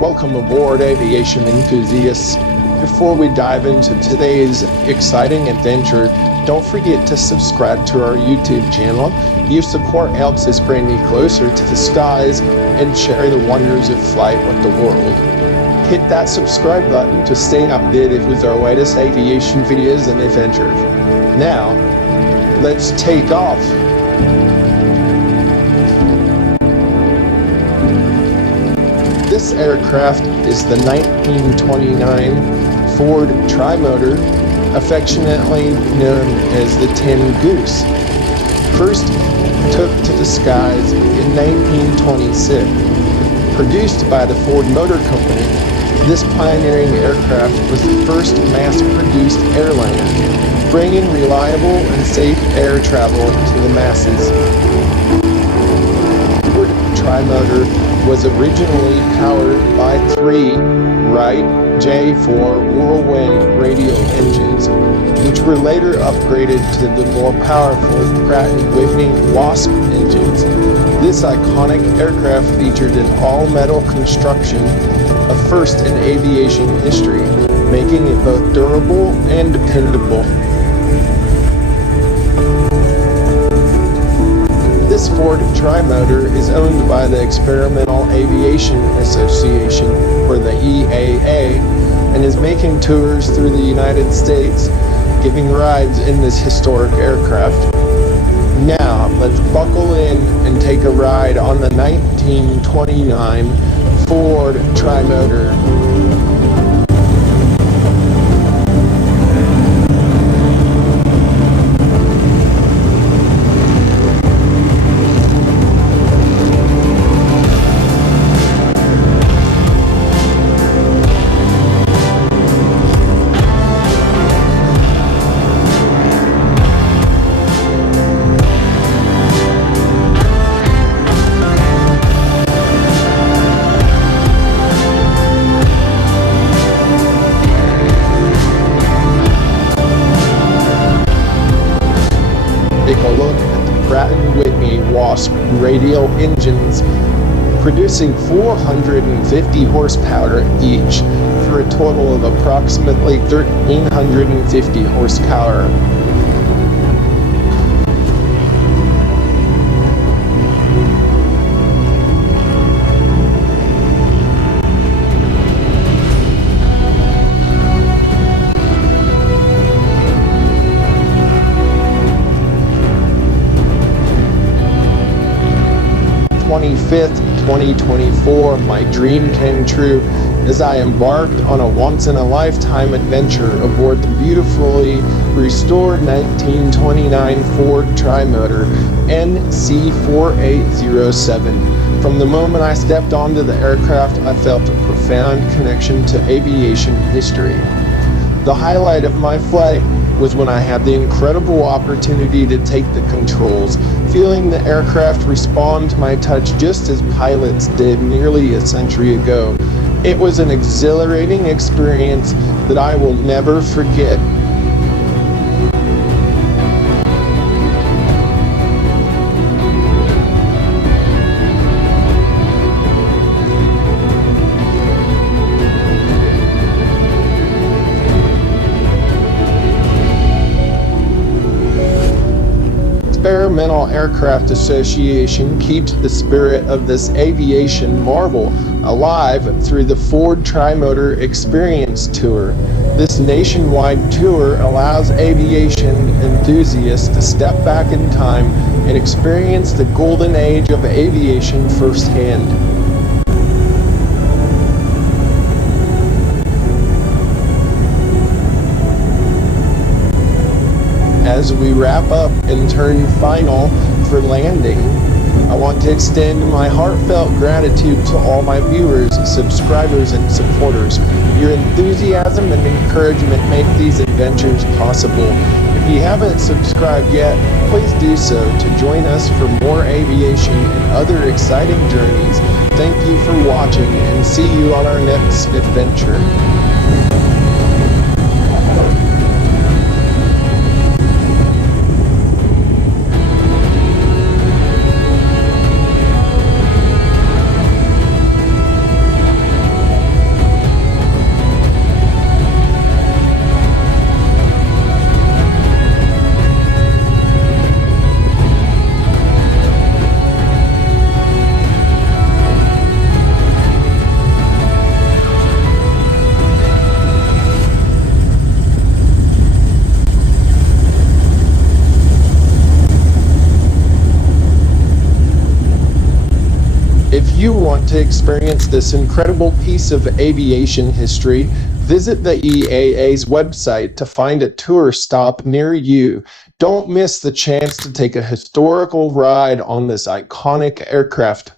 Welcome aboard, aviation enthusiasts. Before we dive into today's exciting adventure, don't forget to subscribe to our YouTube channel. Your support helps us bring you closer to the skies and share the wonders of flight with the world. Hit that subscribe button to stay updated with our latest aviation videos and adventures. Now, let's take off. This aircraft is the 1929 Ford Tri-Motor, affectionately known as the Tin Goose. First took to the skies in 1926. Produced by the Ford Motor Company, this pioneering aircraft was the first mass-produced airliner, bringing reliable and safe air travel to the masses. Ford Tri-Motor was originally powered by 3 Wright J-4 Whirlwind radial engines, which were later upgraded to the more powerful Pratt Whitney Wasp engines. This iconic aircraft featured an all-metal construction, a first in aviation history, making it both durable and dependable. This Ford Tri-Motor is owned by the Experimental Aviation Association, or the EAA, and is making tours through the United States, giving rides in this historic aircraft. Now, let's buckle in and take a ride on the 1929 Ford Tri-Motor. Take a look at the Pratt Whitney Wasp radial engines, producing 450 horsepower each for a total of approximately 1,350 horsepower. Fifth, 2024, my dream came true as I embarked on a once-in-a-lifetime adventure aboard the beautifully restored 1929 Ford Tri-Motor NC4807. From the moment I stepped onto the aircraft, I felt a profound connection to aviation history. The highlight of my flight was when I had the incredible opportunity to take the controls, feeling the aircraft respond to my touch just as pilots did nearly a century ago. It was an exhilarating experience that I will never forget. Experimental Aircraft Association keeps the spirit of this aviation marvel alive through the Ford Tri-Motor Experience Tour. This nationwide tour allows aviation enthusiasts to step back in time and experience the golden age of aviation firsthand. As we wrap up and turn final for landing, I want to extend my heartfelt gratitude to all my viewers, subscribers, and supporters. Your enthusiasm and encouragement make these adventures possible. If you haven't subscribed yet, please do so to join us for more aviation and other exciting journeys. Thank you for watching, and see you on our next adventure. you want to experience this incredible piece of aviation history, visit the EAA's website to find a tour stop near you. Don't miss the chance to take a historical ride on this iconic aircraft.